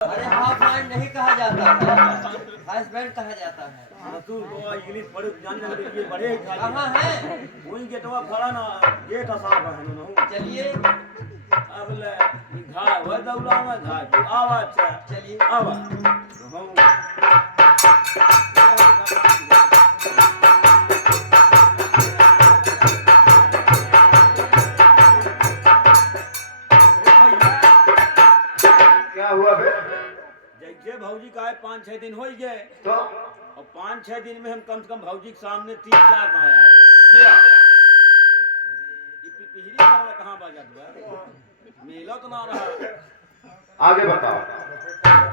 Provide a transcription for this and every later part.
अरे half hand नहीं कहा जाता है, हस्बैंड कहा जाता है। तू तो इंग्लिश पढ़े जान जाने के लिए बड़े ही कहाँ है? वही गेटवा खड़ा ना, गेट साफ है ना। चलिए अब ले घा वो दौड़ा में घा तू आवा चलिए आवा क्या हुआ बे? जैसे भौजी का 5-6 दिन हो गए तो और 5-6 दिन में हम कम से कम भौजी के सामने 3-4 गाय आए। क्या? पिछली बार कहाँ बाजा हुआ मेला तो ना रहा। आगे बताओ।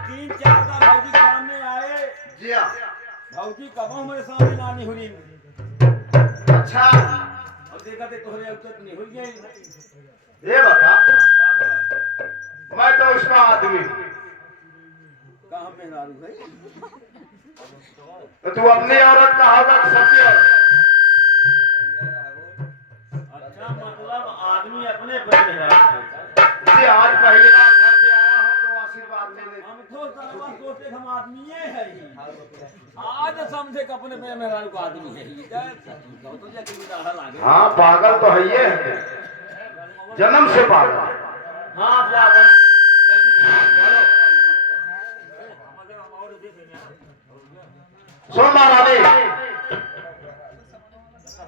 3-4 का भौजी के सामने आए। जी हाँ। भौजी कब हमारे सामने नानी हुई। अच्छा अब देखा थे तोहरे उत्तर नहीं हुई गई। ये बता, मैं तो उसका आदमी हूँ। कहाँ मेहरारू है? तो तू अपनी औरत का होगा कि सबकी औरत? अच्छा मतलब आदमी अपने पर मेहरारू है। जी आज पहली बार घर पे आया हो तो आशीर्वाद ले ले। हम तो सरवा सोचे हम आदमी है ही। आज समझे कि अपने पे मेहरारू का आदमी है ही। तो जाके दाढ़ा लागे। हाँ पागल तो है ये है, जन्म से पागल। हाँ जा जल्दी सुन महारानी,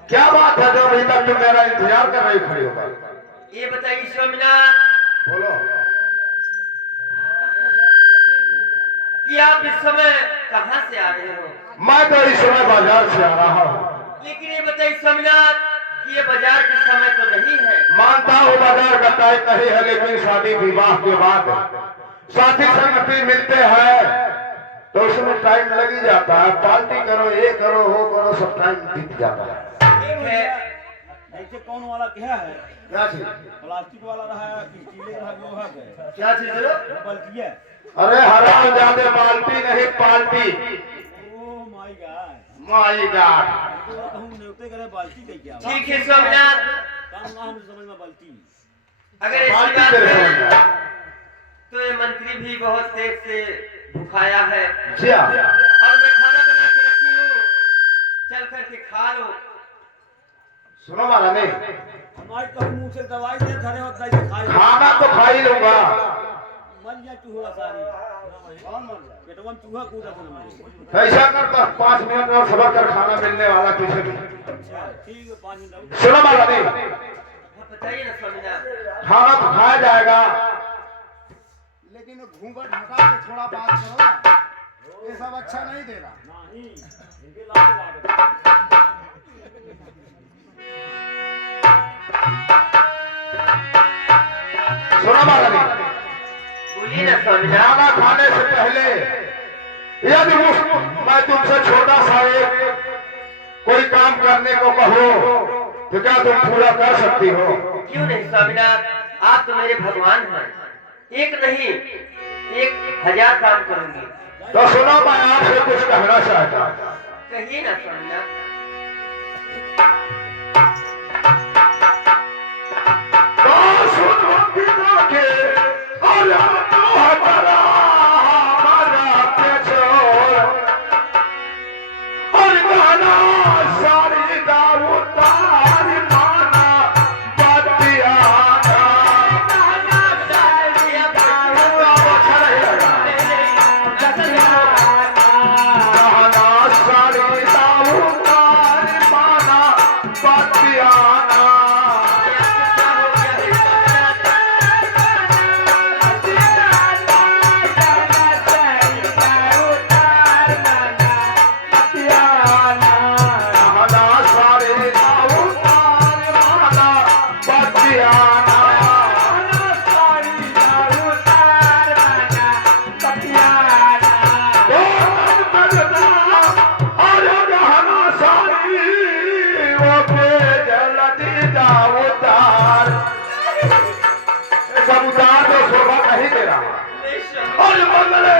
क्या बात है जो अभी तक तुम मेरा इंतजार कर रही खड़ी होकर? ये बताइए स्वामीनाथ बोलो। कि आप इस समय कहाँ से आ रहे हो? मैं तो इस समय बाजार से आ रहा हूँ। लेकिन ये बताइए स्वामीनाथ कि ये बाजार का समय तो नहीं है। मानता हूँ बाजार का तय नहीं है, लेकिन शादी विवाह के बाद साथी संगति मिलते हैं तो उसमें टाइम लग ही जाता है। पार्टी करो, ये करो, वो करो, सब टाइम बीत जाता है। ठीक है। ऐसे कौन वाला क्या है? क्या चीज? प्लास्टिक वाला रहा है कि स्टील का लोहा का? क्या चीज है? बल्कि है। अरे हराम जादे, बाल्टी नहीं party. Oh my God. My God. तो हम नेवते करे बाल्टी कह क्या? ठीक है स्वामीनाथ, काम ना हम समझ में बाल्टी। अगर ऐसी पार्टी बात तेरे है समझ में। तो ये मंत्री भी बहुत देर से भूखाया है क्या? और मैं खाना बना के रखी हूँ, चल करके खा लो। सुनो महारानी, हमारे तो मुंह से दवाई दे धरे होता है खाए। खाना तो खा ही लूंगा। मर जा चूहा सारी। कौन मर जा? पेटवा में चूहा कूदा था ना। ऐसा कर, बस 5 मिनट और सबर कर, खाना मिलने वाला किसी भी। अच्छा ठीक है 5 मिनट। सुनो महारानी, आप बताइए ना स्वामीनाथ। खाना तो खाया जाएगा, लेकिन घूंघट हटा के थोड़ा बात करो ना, ये सब अच्छा नहीं दे रहा। नहीं इनके लाभ सुनो महारानी, बोलिए ना स्वामीनाथ। खाना खाने से पहले यदि मैं तुमसे छोटा सा एक कोई काम करने को कहो तो क्या तुम पूरा कर सकती हो? क्यों नहीं स्वामीनाथ, आप तो मेरे भगवान हैं। एक नहीं 1000 काम करूंगी। तो सुनो, मैं आपसे कुछ कहना चाहता हूँ। कहिए ना स्वामीनाथ। तो सुनो पिता के और हमारा के छोड़ और गाना सारी दारू तारी माना बतियाना। गाना सारी दारू तारी माना बतियाना। गाना सारी दारू तारी माना बतियाना। और मंगले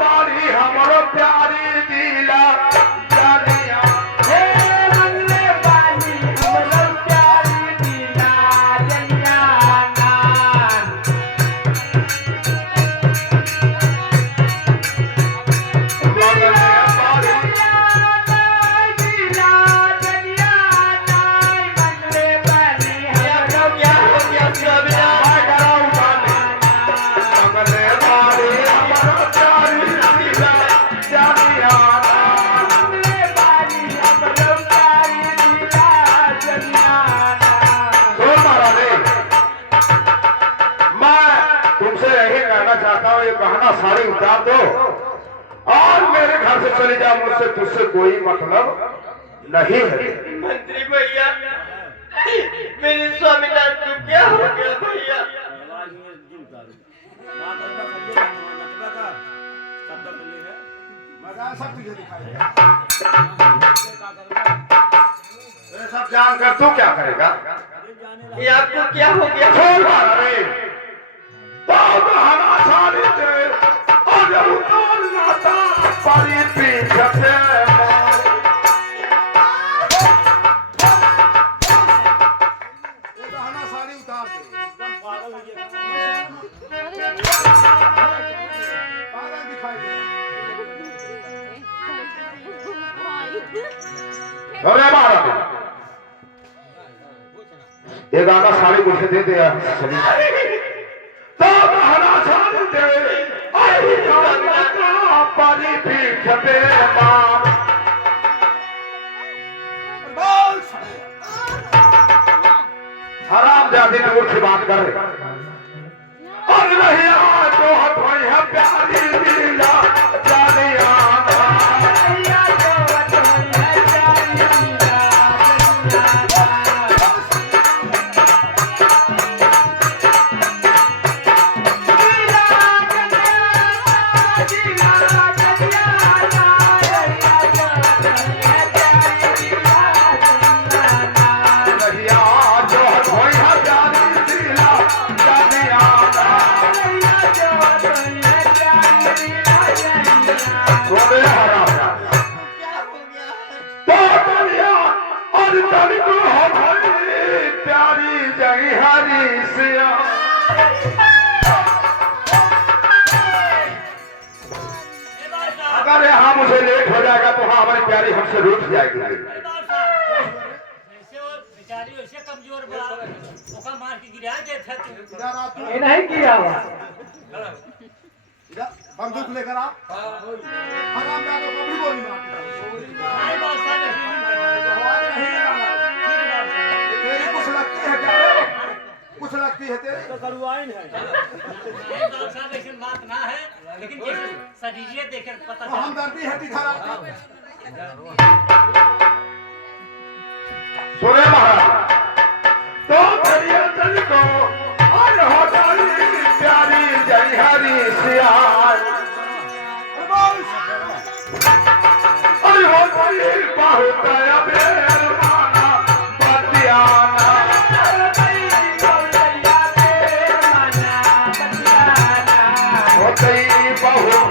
बारी हमारो प्यारी दिला जानिया। हे मंगले बारी हमारो प्यारी दिला जानिया। ये गहना साड़ी उतार दो और मेरे घर से चली जा, मुझसे तुझसे कोई मतलब नहीं है। मंत्री भैया, मेरे स्वामीनाथ को क्या हो गया भैया? मजा सब तुझे दिखाई ये सब जानकर तू क्या करेगा? ये आपको क्या हो गया? छोड़ रे, तो गहना साड़ी दे और उतार लाता परी पीछे से मार। ये गहना साड़ी उतार दे। पागल दिखाई दे। अरे मारा ये गाना साड़ी मुझे दे दे चली तो गहना साड़ी दे आई गाना पानी पीठ पे मार। हराम जाति दूर से बात कर और नहीं तो हथोई है प्यारी लीला जानिया प्यारी जगी हरी सिया। अगर यहाँ मुझे लेट हो जाएगा तो हाँ हमारी प्यारी हमसे रूठ जाएगी। कमजोर मार के गिरा इधर नहीं किया हुआ। बंदूक लेकर आ। हराम दादों को भी गोली मार। तेरी कुछ लगती है क्या? कुछ लगती है तेरी? तो करुआइन है। बात ना है, लेकिन सजीजिए देखे पता तो हमदर्दी है दिखा। सुने महाराज तो करिए दिल को और हो जाए प्यारी जय हरी सियार और हो जाए बहुत बेरमाना बतियाना हो गई बहुत